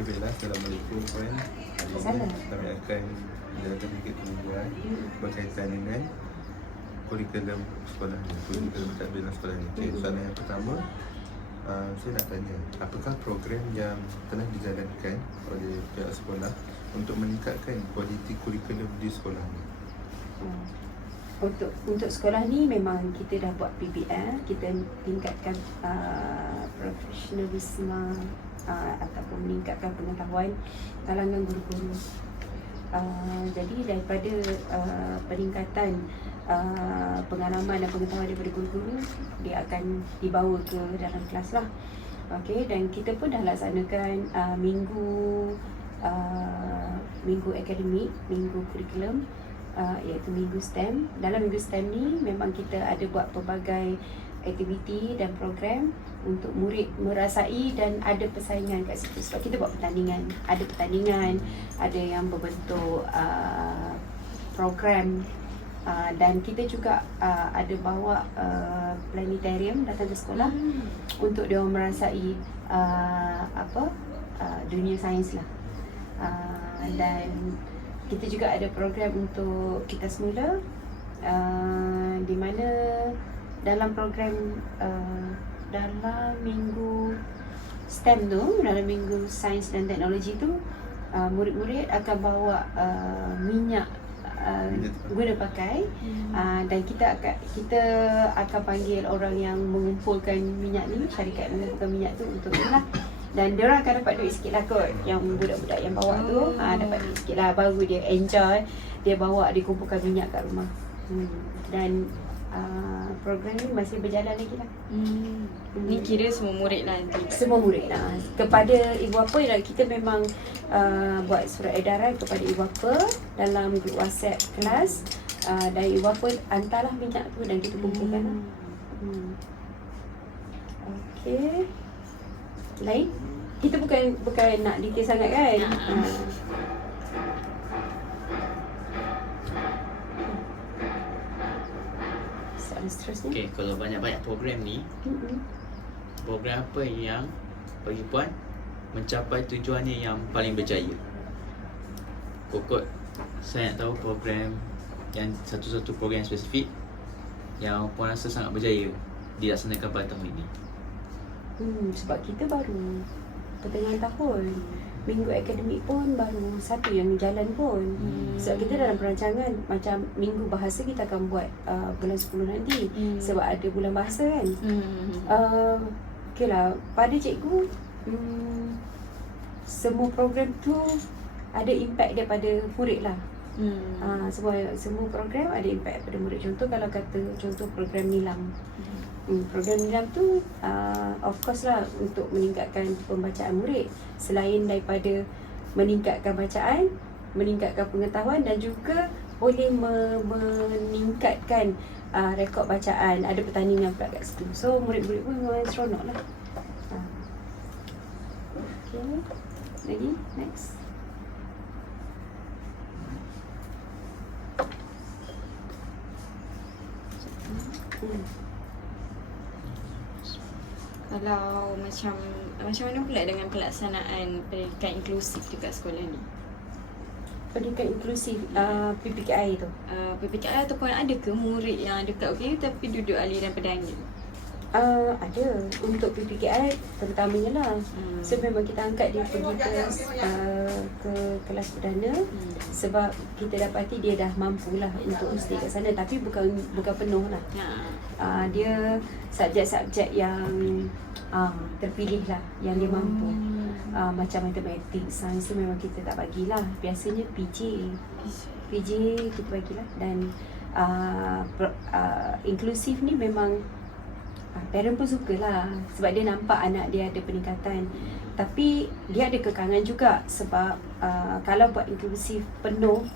Okay Bella, Assalamualaikum friend. Hari ini kami akan menjalankan sedikit perbualan berkaitan dengan kurikulum sekolah ni, kurikulum mentadbiran sekolah ni. Okay, soalan yang pertama, saya nak tanya, apakah program yang telah dijalankan oleh pihak sekolah untuk meningkatkan kualiti kurikulum di sekolah ni? Untuk sekolah ni memang kita dah buat PBL, kita tingkatkan profesionalisme ataupun meningkatkan pengetahuan kalangan guru-guru. Jadi daripada peningkatan pengalaman dan pengetahuan daripada guru-guru, dia akan dibawa ke dalam kelas lah. Okay, dan kita pun dah laksanakan minggu akademik, minggu kurikulum, iaitu minggu STEM. Dalam minggu STEM ni memang kita ada buat pelbagai aktiviti dan program untuk murid merasai dan ada persaingan kat situ. Sebab kita buat pertandingan, ada yang berbentuk program, dan kita juga ada bawa planetarium datang ke sekolah untuk dia orang merasai dunia sains lah. Dan kita juga ada program untuk kita semula, di mana dalam program dalam minggu STEM tu, dalam minggu sains dan teknologi tu, murid-murid akan bawa minyak guna pakai, dan kita akan panggil orang yang mengumpulkan minyak ni, syarikat mengumpulkan minyak tu untuk ni lah. Dan dia orang akan dapat duit sikit lah kot. Yang budak-budak yang bawa tu dapat duit sikit lah, baru dia enjoy. Dia bawa, dia kumpulkan minyak kat rumah. Dan program ni masih berjalan lagi lah. Ni kira semua murid lah nanti? Semua murid lah. Kepada ibu bapa, kita memang buat surat edaran kepada ibu bapa dalam grup WhatsApp kelas, dan ibu bapa hantarlah minyak tu dan kita kumpulkan lah. Okay. Lain? Kita bukan nak detail sangat kan? Soalan seterusnya. Okay, kalau banyak-banyak program ni, program apa yang bagi puan mencapai tujuannya yang paling berjaya? Kokot, saya nak tahu program yang satu-satu program spesifik yang puan rasa sangat berjaya dilaksanakan pada tahun ini. Sebab kita baru pertengahan tahun, minggu akademik pun baru satu yang jalan pun. Sebab kita dalam perancangan, macam minggu bahasa kita akan buat bulan 10 nanti, sebab ada bulan bahasa kan. Okay lah, pada cikgu, semua program tu ada impact daripada murid lah. Semua program ada impact pada murid. Contoh program Nilam. Program Nilam tu of course lah untuk meningkatkan pembacaan murid. Selain daripada meningkatkan bacaan, meningkatkan pengetahuan, dan juga boleh meningkatkan rekod bacaan. Ada pertandingan pula kat situ. So murid-murid pun memang seronok lah. Okay, lagi next. Kalau macam mana pula dengan pelaksanaan pendidikan inklusif dekat sekolah ni? Pendidikan inklusif, PPKI tu? PPKI ataupun ada ke murid yang dekat UKU tapi duduk aliran pedangil? Ada. Untuk PPKI terutamanya lah. So memang kita angkat dia pergi ke kelas perdana, sebab kita dapati dia dah mampu lah untuk stay kat sana. Tapi bukan penuh lah. Dia subjek-subjek yang terpilih lah, yang dia mampu. Macam matematik, sains tu memang kita tak bagilah. Biasanya PJ kita bagilah. Dan inklusif ni memang parent pun suka lah, sebab dia nampak anak dia ada peningkatan. Tapi dia ada kekangan juga, sebab kalau buat inklusif penuh,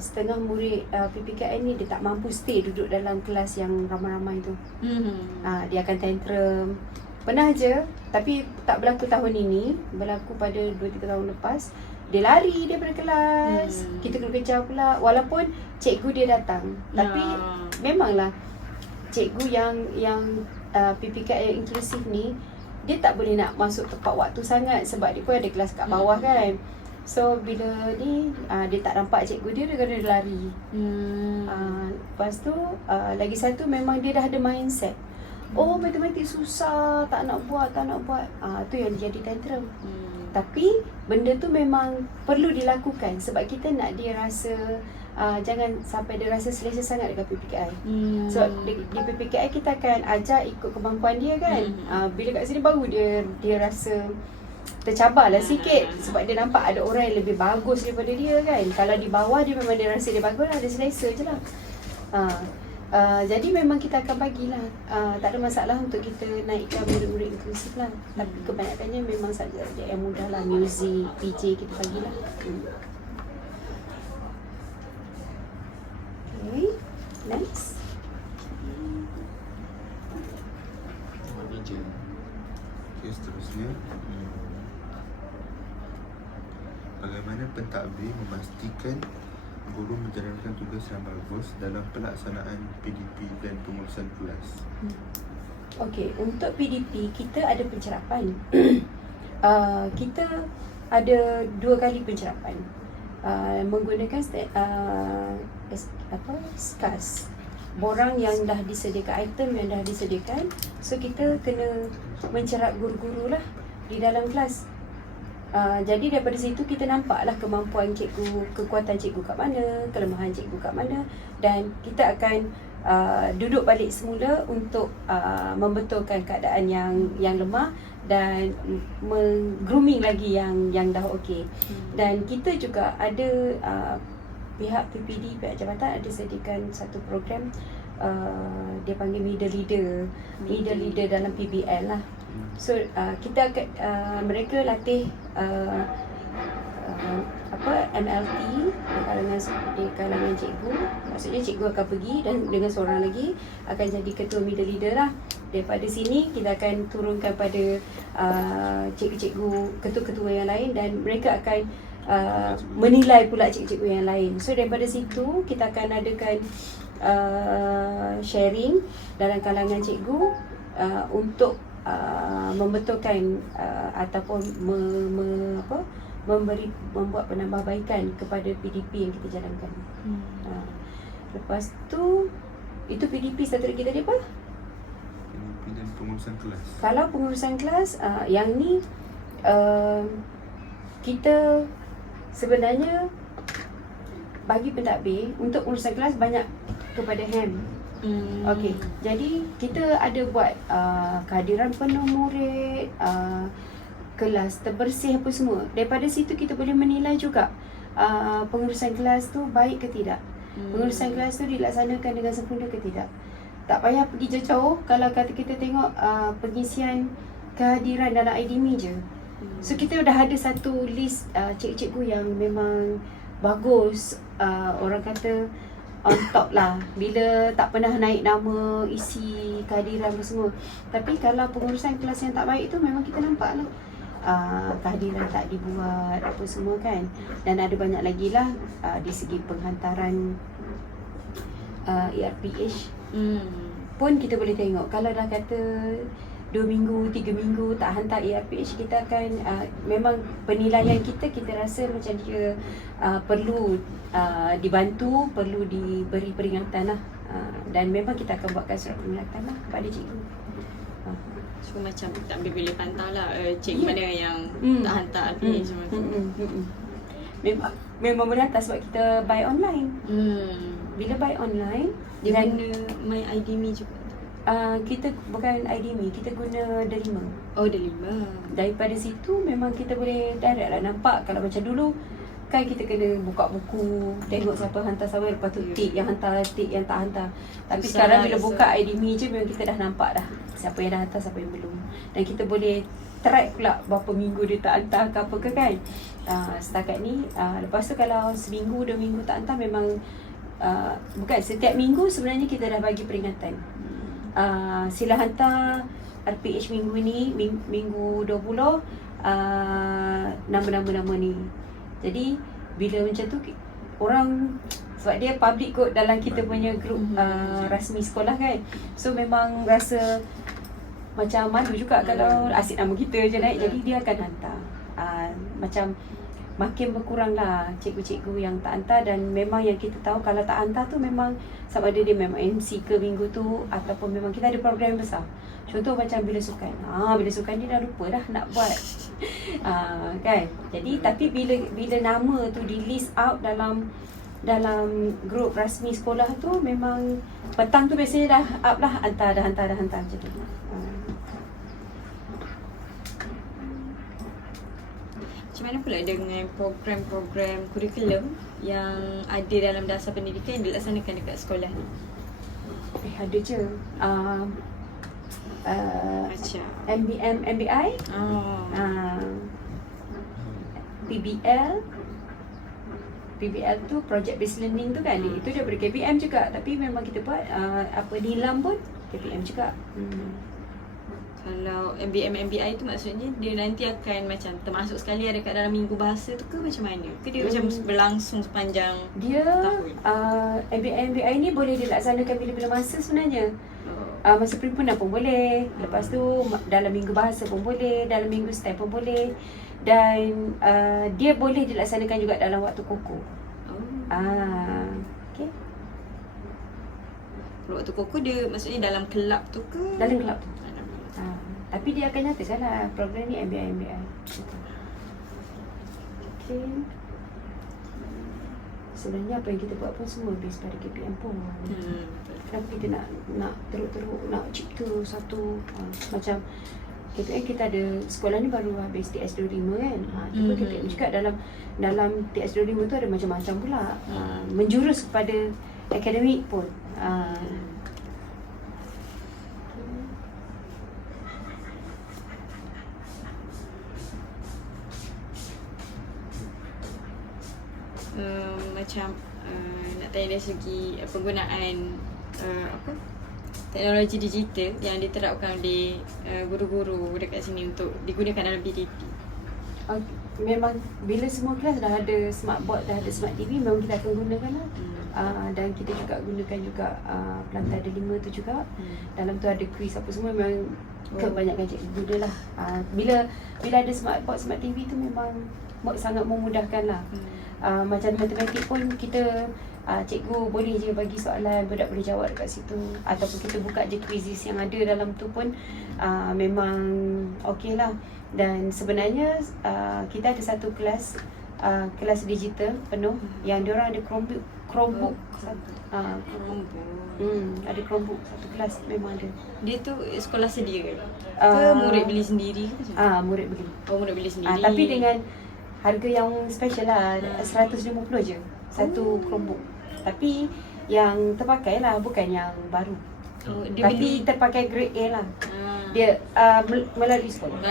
setengah murid PPKN ni dia tak mampu stay duduk dalam kelas yang ramai-ramai tu. Dia akan tantrum. Pernah je, tapi tak berlaku tahun ini, berlaku pada 2-3 tahun lepas. Dia lari daripada kelas, kita kena kejar pula, walaupun cikgu dia datang. Tapi memanglah cikgu yang PPKN inklusif ni, dia tak boleh nak masuk tepat waktu sangat sebab dia pun ada kelas kat bawah kan. So bila ni dia tak nampak cikgu dia kena lari. Lepas tu lagi satu memang dia dah ada mindset. Oh, matematik susah, tak nak buat. Tu yang jadi tantrum. Tapi benda tu memang perlu dilakukan sebab kita nak dia rasa jangan sampai dia rasa selesa sangat dekat PPKI. So di PPKI kita akan ajar ikut kemampuan dia kan. Bila kat sini baru dia rasa tercabarlah sikit sebab dia nampak ada orang yang lebih bagus daripada dia kan. Kalau di bawah dia memang dia rasa dia bagus lah, dia selesa je lah. Jadi memang kita akan bagilah, tak ada masalah untuk kita naikkan murid-murid inklusif lah. Tapi kebanyakannya memang subjek yang mudah lah, muzik, PJ kita bagilah. Okay, next. Manager. Okay, seterusnya, bagaimana pentadbir memastikan guru menjalankan tugas yang bagus dalam pelaksanaan PDP dan pengurusan kelas? Okey, untuk PDP kita ada pencerapan. Kita ada 2 kali pencerapan. Menggunakan SKAS, borang yang dah disediakan, item yang dah disediakan. So kita kena mencerap guru-guru lah di dalam kelas. Jadi daripada situ kita nampaklah kemampuan cikgu, kekuatan cikgu kat mana, kelemahan cikgu kat mana, dan kita akan duduk balik semula untuk membetulkan keadaan yang lemah dan grooming lagi yang dah okey. Dan kita juga ada pihak PPD, pihak jabatan ada sediakan satu program dia panggil middle leader dalam PBL lah. So kita akan mereka latih MLT di kalangan cikgu. Maksudnya cikgu akan pergi dan dengan seorang lagi akan jadi ketua middle leader lah. Daripada sini kita akan turunkan pada cikgu-cikgu, ketua-ketua yang lain, dan mereka akan menilai pula cikgu-cikgu yang lain. So daripada situ kita akan adakan sharing dalam kalangan cikgu untuk membetulkan ataupun membuat penambahbaikan kepada PDP yang kita jalankan. Lepas tu itu PDP. Satu lagi tadi apa? PDP dan pengurusan kelas. Kalau pengurusan kelas, yang ni kita sebenarnya bagi pentadbir untuk pengurusan kelas banyak kepada HAM. Okey, jadi kita ada buat kehadiran penuh murid, kelas terbersih apa semua. Daripada situ kita boleh menilai juga pengurusan kelas tu baik ke tidak. Pengurusan kelas tu dilaksanakan dengan sempurna ke tidak. Tak payah pergi jauh-jauh. Kalau kata kita tengok pengisian kehadiran dalam IDMI je. So kita dah ada satu list cikgu-cikgu yang memang bagus, orang kata on top lah, bila tak pernah naik nama, isi kehadiran semua. Tapi kalau pengurusan kelas yang tak baik tu memang kita nampak lah kehadiran tak dibuat apa semua kan. Dan ada banyak lagi lah di segi penghantaran ERPH pun kita boleh tengok. Kalau dah kata 2 minggu, 3 minggu tak hantar ERPH, kita akan memang penilaian kita rasa macam dia perlu dibantu, perlu diberi peringatan lah. Dan memang kita akan buatkan surat peringatan lah kepada cikgu. So macam tak boleh pantau lah cikgu mana yang tak hantar ERPH macam tu. Memang boleh hantar sebab kita buy online. Bila buy online dia guna My IDMI juga. Kita bukan IDMI, kita guna Delima. Oh, Delima. Daripada situ memang kita boleh direct lah nampak. Kalau macam dulu kan kita kena buka buku, tengok siapa hantar sama, lepas tu tik yang hantar, tik yang tak hantar. Tapi sekarang bila buka IDMI je memang kita dah nampak dah siapa yang dah hantar, siapa yang belum. Dan kita boleh track pula berapa minggu dia tak hantar ke apa ke kan. Setakat ni lepas tu kalau seminggu, 2 minggu tak hantar memang bukan setiap minggu sebenarnya kita dah bagi peringatan. Sila hantar RPH minggu ni, minggu 20 nama-nama ni. Jadi bila macam tu orang, sebab dia public kot dalam kita punya grup rasmi sekolah kan. So memang rasa macam malu juga kalau asyik nama kita je naik. Jadi dia akan hantar. Macam makin berkurang lah cikgu-cikgu yang tak hantar. Dan memang yang kita tahu kalau tak hantar tu memang sama ada dia memang MC ke minggu tu, ataupun memang kita ada program besar. Contoh macam bila sukan. Bila sukan dia dah lupa dah nak buat. Kan? Jadi tapi bila nama tu di list out dalam grup rasmi sekolah tu, memang petang tu biasanya dah up lah, dah hantar macam tu. Macam mana pula dengan program-program kurikulum yang ada dalam dasar pendidikan yang dilaksanakan dekat sekolah ni? Ada je. Macam MBI, PBL tu project based learning tu kan, itu daripada KPM juga, tapi memang kita buat nilam pun KPM juga. Kalau MBI tu maksudnya dia nanti akan macam termasuk sekali ada kat dalam minggu bahasa tu ke macam mana? Ke dia macam berlangsung sepanjang tahun? MBI ni boleh dilaksanakan bila-bila masa sebenarnya. Masa perhimpunan pun boleh. Lepas tu dalam minggu bahasa pun boleh, dalam minggu STEM pun boleh. Dan dia boleh dilaksanakan juga dalam waktu koko. Okay. Waktu koko dia maksudnya dalam kelab tu ke? Dalam kelab tu. Tapi dia akan nyatakan lah program ni MBI. Okay. Sebenarnya apa yang kita buat pun semua based pada KPM pun. Kenapa kita nak teruk-teruk nak cipta satu macam KPM kita ada sekolah ni baru habis TS25 kan. Itu KPM juga dalam TS25 tu ada macam-macam pula. Menjurus kepada akademik pun. Macam nak tanya dari segi penggunaan teknologi digital yang diterapkan oleh guru-guru dekat sini untuk digunakan dalam PDP. Memang bila semua kelas dah ada smart board, dah ada smart TV, memang kita akan gunakan lah. Dan kita juga gunakan juga pelantar D5 tu juga. Dalam tu ada quiz apa semua, memang kebanyakan cikgu guna lah. Bila ada smart board, smart TV tu memang sangat memudahkan lah. Macam matematik pun kita cikgu boleh je bagi soalan, budak boleh jawab dekat situ, ataupun kita buka je quizzes yang ada dalam tu pun memang okey lah. Dan sebenarnya kita ada satu kelas digital penuh yang diorang ada Chromebook satu. Ada Chromebook satu kelas memang ada. Dia tu sekolah sedia ke? Murid beli sendiri ke? Murid beli. Murid beli sendiri. Tapi dengan harga yang special lah, 150 je satu Chromebook. Tapi yang terpakai lah, bukan yang baru. Tapi terpakai grade A lah. Dia melalui sekolah.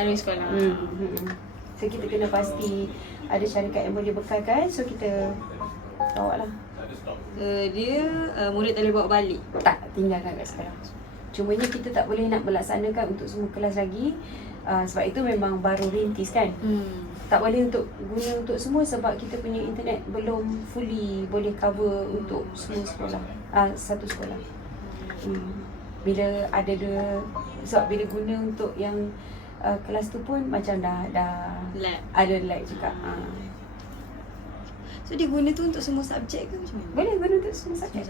So kita kena pasti ada syarikat yang boleh bekalkan, so kita bawa lah. Dia murid tak boleh bawa balik? Tak, tinggalkan kat sekarang. Cumanya kita tak boleh nak melaksanakan untuk semua kelas lagi. Sebab itu memang baru rintis kan. Tak boleh untuk guna untuk semua sebab kita punya internet belum fully boleh cover untuk semua sekolah. Satu sekolah. Bila ada sebab bila guna untuk yang kelas tu pun macam dah lag. Ada lag juga. So dia guna tu untuk semua subjek ke macam mana? Boleh guna untuk semua subjek.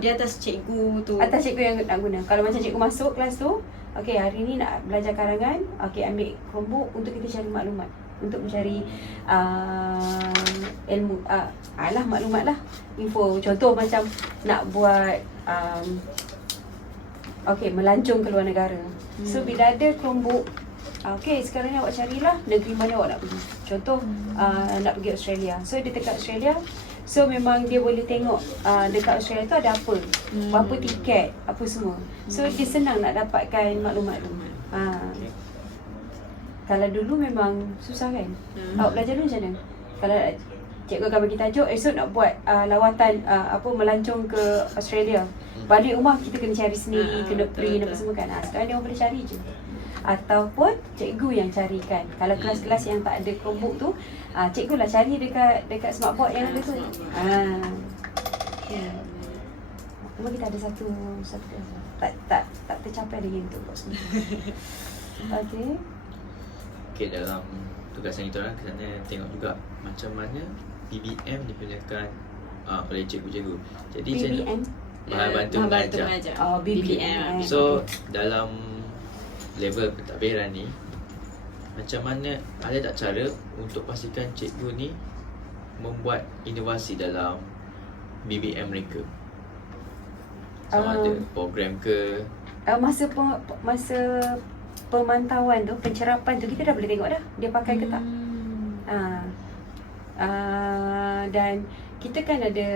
Di atas cikgu tu. Atas cikgu yang nak guna. Kalau macam cikgu masuk kelas tu, okey hari ni nak belajar karangan, okey ambil Chromebook untuk kita cari maklumat, untuk mencari ilmu, maklumat lah, info. Contoh macam nak buat melancong ke luar negara. So bila ada Chromebook, sekarang ni awak carilah negeri mana awak nak pergi. Contoh nak pergi Australia. So dia dekat Australia, so memang dia boleh tengok dekat Australia tu ada apa, berapa tiket, apa semua. So dia senang nak dapatkan maklumat tu. Kalau dulu memang susah kan. Awak belajar dulu macam mana? Kalau cikgu akan bagi tajuk, esok nak buat lawatan melancong ke Australia. Balik rumah kita kena cari sendiri, kena print apa semua kan. Sekarang dia orang boleh cari je. Ataupun cikgu yang carikan. Kalau kelas-kelas yang tak ada Chromebook tu, cikgu lah cari dekat smartboard yang ada tu. Memang kita ada satu kelas tak tercapai lagi untuk buat semua. Okay. Okay, dalam tugasan kita orang kena tengok juga macam mana BBM digunakan oleh cikgu-cikgu. Jadi BBM? Bahan bantu mengajar. Oh, BBM. So dalam level pentadbiran ni, macam mana, ada tak cara untuk pastikan cikgu ni membuat inovasi dalam BBM mereka? Sama ada program ke? Masa pemantauan tu, pencerapan tu, kita dah boleh tengok dah dia pakai ke tak. Dan kita kan ada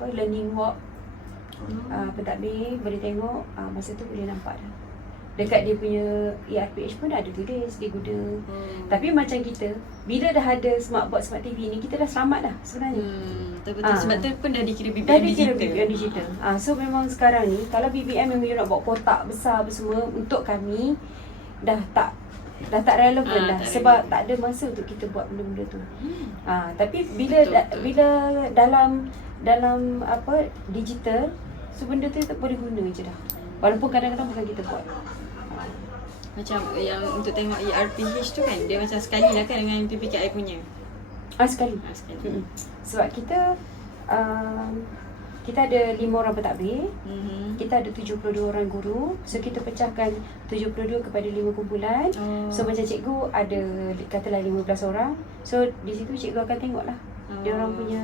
learning walk, pentadbir boleh tengok, masa tu boleh nampak dah. Dekat dia punya ERPH pun dah ada tulis dia guna. Tapi macam kita, bila dah ada smart board, smart TV ni, kita dah selamat dah sebenarnya. Betul-betul. Sebab tu pun dah dikira BBM dah digital. dikira BBM digital. So memang sekarang ni, kalau BBM yang you nak buat kotak besar semua, untuk kami dah tak relevan dah. Sebab tak ada masa untuk kita buat benda-benda tu. Tapi bila dalam digital, so benda tu boleh guna je dah. Walaupun kadang-kadang bukan kita buat. Macam yang untuk tengok ERPH tu kan, dia macam sekali lah kan dengan PPKI punya. Sekali. Sebab kita ada 5 orang pentadbir, kita ada 72 orang guru. So kita pecahkan 72 kepada 5 kumpulan. So macam cikgu ada katalah 15 orang. So di situ cikgu akan tengok lah dia orang punya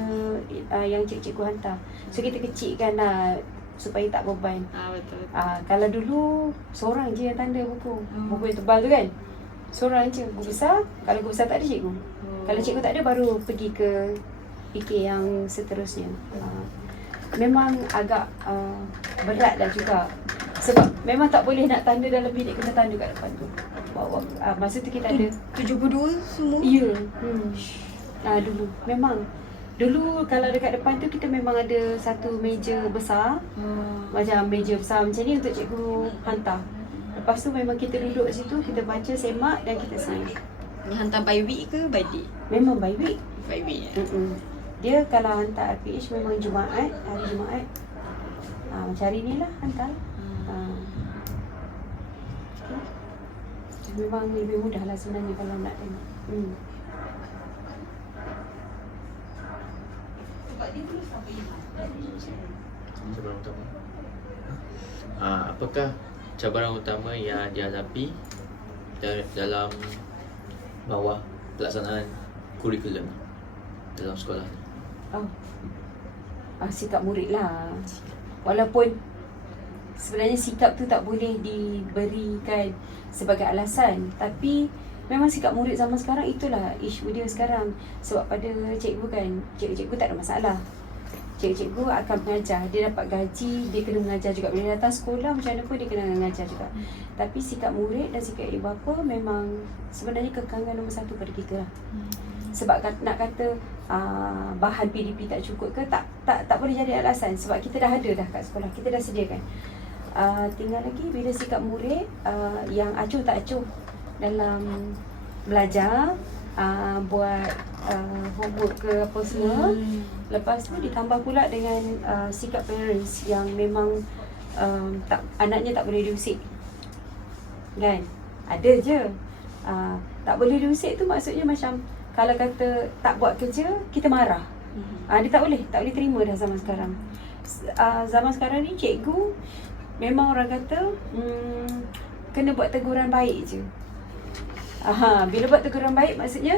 yang cikgu hantar. So kita kecilkan lah supaya tak beban. Betul. Kalau dulu seorang je yang tanda buku yang tebal tu kan, seorang je. Guru besar, kalau guru besar tak ada cikgu, kalau cikgu tak ada baru pergi ke PK yang seterusnya. Memang agak berat lah juga, sebab memang tak boleh nak tanda dalam bilik, kena tanda kat depan tu. Masa tu kita ada 72 semua? Ya. Dulu kalau dekat depan tu kita memang ada satu meja besar. Macam meja besar macam ni untuk cikgu hantar. Lepas tu memang kita duduk situ, kita baca, semak dan kita sign. Ni hantar by week ke by day? Memang by week. By week. Dia kalau hantar RPH memang Jumaat, hari Jumaat. Macam hari ni lah hantar. Memang lebih mudah lah sebenarnya kalau nak tengok. Cabaran utama. Apakah cabaran utama yang dihadapi dalam bawah pelaksanaan kurikulum dalam sekolah ni? Sikap murid lah. Walaupun sebenarnya sikap tu tak boleh diberikan sebagai alasan, tapi memang sikap murid zaman sekarang itulah isu dia sekarang. Sebab pada cikgu kan, cikgu-cikgu tak ada masalah. Cikgu-cikgu akan mengajar, dia dapat gaji, dia kena mengajar juga. Bila datang sekolah macam mana pun dia kena mengajar juga. Tapi sikap murid dan sikap ibu bapa memang sebenarnya kekangan nombor satu pada kita lah. Sebab nak kata bahan PDP tak cukup ke, tak boleh jadi alasan. Sebab kita dah ada dah kat sekolah, kita dah sediakan. Tinggal lagi bila sikap murid yang acuh tak acuh dalam belajar, buat homework ke apa semua. Lepas tu ditambah pula dengan sikap parents yang memang anaknya tak boleh diusik kan. Ada je tak boleh diusik tu maksudnya macam kalau kata tak buat kerja, kita marah. Dia tak boleh terima dah zaman sekarang. Zaman sekarang ni cikgu memang orang kata kena buat teguran baik je. Bila buat teguran baik maksudnya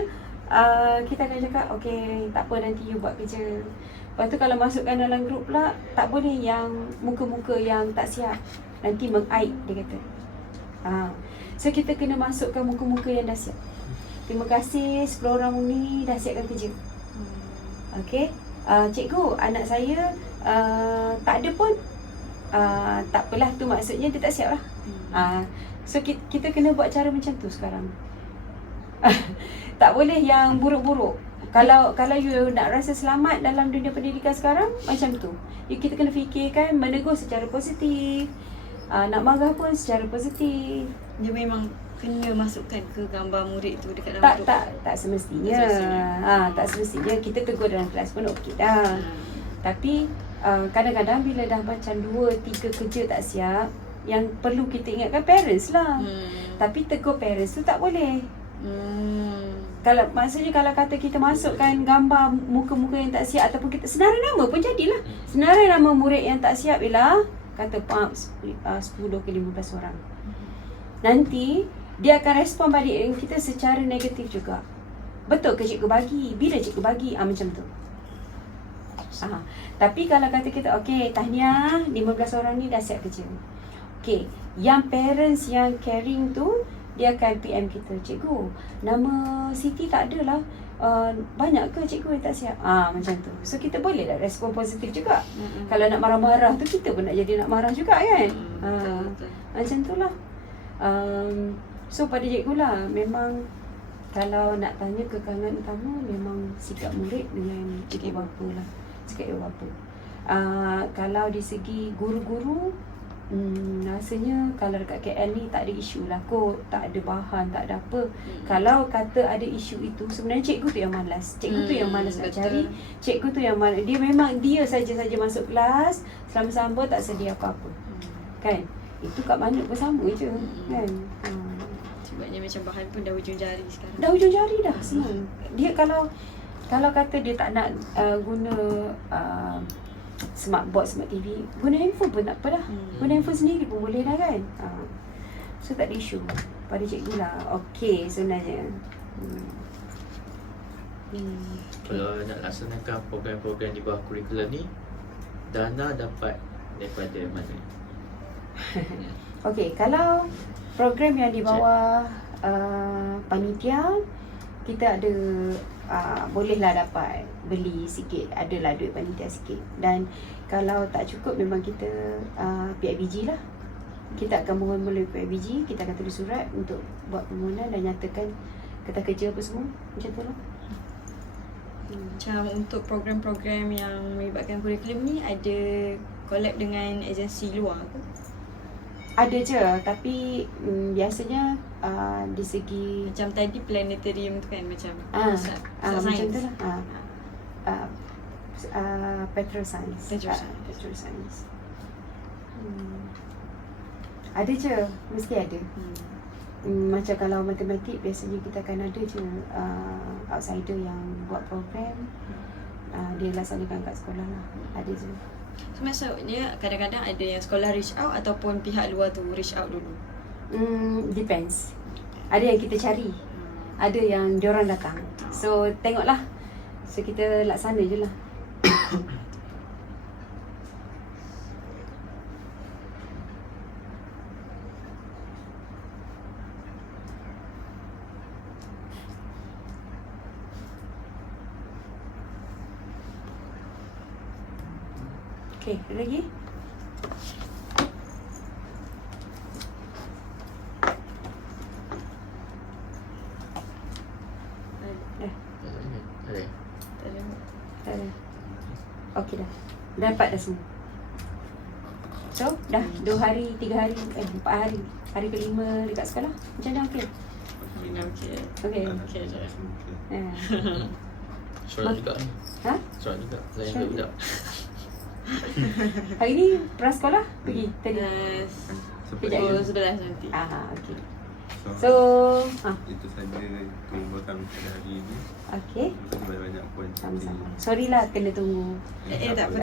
kita akan cakap okey, tak apa, nanti you buat kerja. Lepas tu kalau masukkan dalam grup pula, tak boleh yang muka-muka yang tak siap, nanti mengaib dia kata. So kita kena masukkan muka-muka yang dah siap. Terima kasih 10 orang ni dah siapkan kerja. Okey, cikgu, anak saya tak ada pun, tak apalah, tu maksudnya dia tak siap lah. So kita kena buat cara macam tu sekarang. Tak boleh yang buruk-buruk. Kalau you nak rasa selamat dalam dunia pendidikan sekarang, macam tu. Kita kena fikirkan, menegur secara positif, nak marah pun secara positif. Dia memang kena masukkan ke gambar murid tu dekat dalam grup. Tak semestinya. Tak semestinya. Kita tegur dalam kelas pun okey dah. Tapi kadang-kadang bila dah macam 2-3 kerja tak siap, yang perlu kita ingatkan parents lah. Tapi tegur parents tu tak boleh. Kalau maksudnya kalau kata kita masukkan gambar muka-muka yang tak siap ataupun kita senarai nama pun jadilah. Senarai nama murid yang tak siap ialah kata 10 ke 15 orang. Nanti dia akan respon balik dengan kita secara negatif juga. Betul ke cikgu bagi? Bila cikgu bagi? Macam tu. Tapi kalau kata kita okey, tahniah 15 orang ni dah siap kerja. Okey, yang parents yang caring tu dia akan PM kita, cikgu, nama Siti tak ada lah. Banyak ke cikgu yang tak siap? Macam tu. So kita boleh dah respon positif juga. Kalau nak marah-marah tu kita pun nak jadi nak marah juga kan. Macam tu lah. So pada cikgu lah, memang kalau nak tanya kekangan utama memang sikap murid dengan cikgu bapa lah. Sikap ibu bapa. Kalau di segi guru-guru, rasanya kalau dekat KL ni tak ada isu lah kot, tak ada bahan, tak ada apa. Kalau kata ada isu itu, sebenarnya cikgu tu yang malas. Cikgu tu yang malas nak cari. Cikgu tu yang malas. Dia memang dia saja-saja masuk kelas, sama-sama tak sedia apa-apa. Kan? Itu kat mana pun sama je. Kan? Sebabnya macam bahan pun dah ujung jari sekarang. Dah ujung jari dah semua. Dia kalau kata dia tak nak guna smart board, smart TV, guna handphone pun tak apa dah. Guna handphone sendiri pun boleh dah kan. So tak ada isu pada cikgu lah. Okey sebenarnya. Kalau nak laksanakan program-program di bawah kurikulum ni, dana dapat daripada mana? Okey, kalau program yang di bawah panitia, kita ada bolehlah dapat beli sikit, adalah duit panitia sikit. Dan kalau tak cukup memang kita PIBG lah. Kita akan mohon melalui PIBG, kita akan tulis surat untuk buat permohonan dan nyatakan kertas kerja apa semua. Macam tu lah. Macam untuk program-program yang melibatkan kurikulum ni, ada collab dengan agensi luar ke? Ada je, tapi biasanya di segi Macam tadi planetarium tu kan, macam pusat macam sains. tu lah. Petrol Science. Petrol Science. Ada je, mesti ada. Macam kalau matematik, biasanya kita akan ada je outsider yang buat program. Dia laksanakan kat sekolah lah. Ada je. So maksudnya kadang-kadang ada yang sekolah reach out ataupun pihak luar tu reach out dulu? Depends. Ada yang kita cari, ada yang diorang datang. So tengoklah. So kita laksana je lah. Okay, ada lagi? Tak ada. Okey dah. Dapat dah semua. So, dah 2 hari, 3 hari, 4 hari. Hari kelima dekat sekolah. Macam mana okey? Okey. Okey je. Surat juga ni. Ha? Surat juga. Layan Surat budak. Hari ni prasekolah pergi tadi. Pukul 11 nanti. Okey. So, itu saja tunggu kami pada hari ini. okey. Terima kasih banyak-banyak puan. Sama-sama. Sorry lah kena tunggu. Tak apa.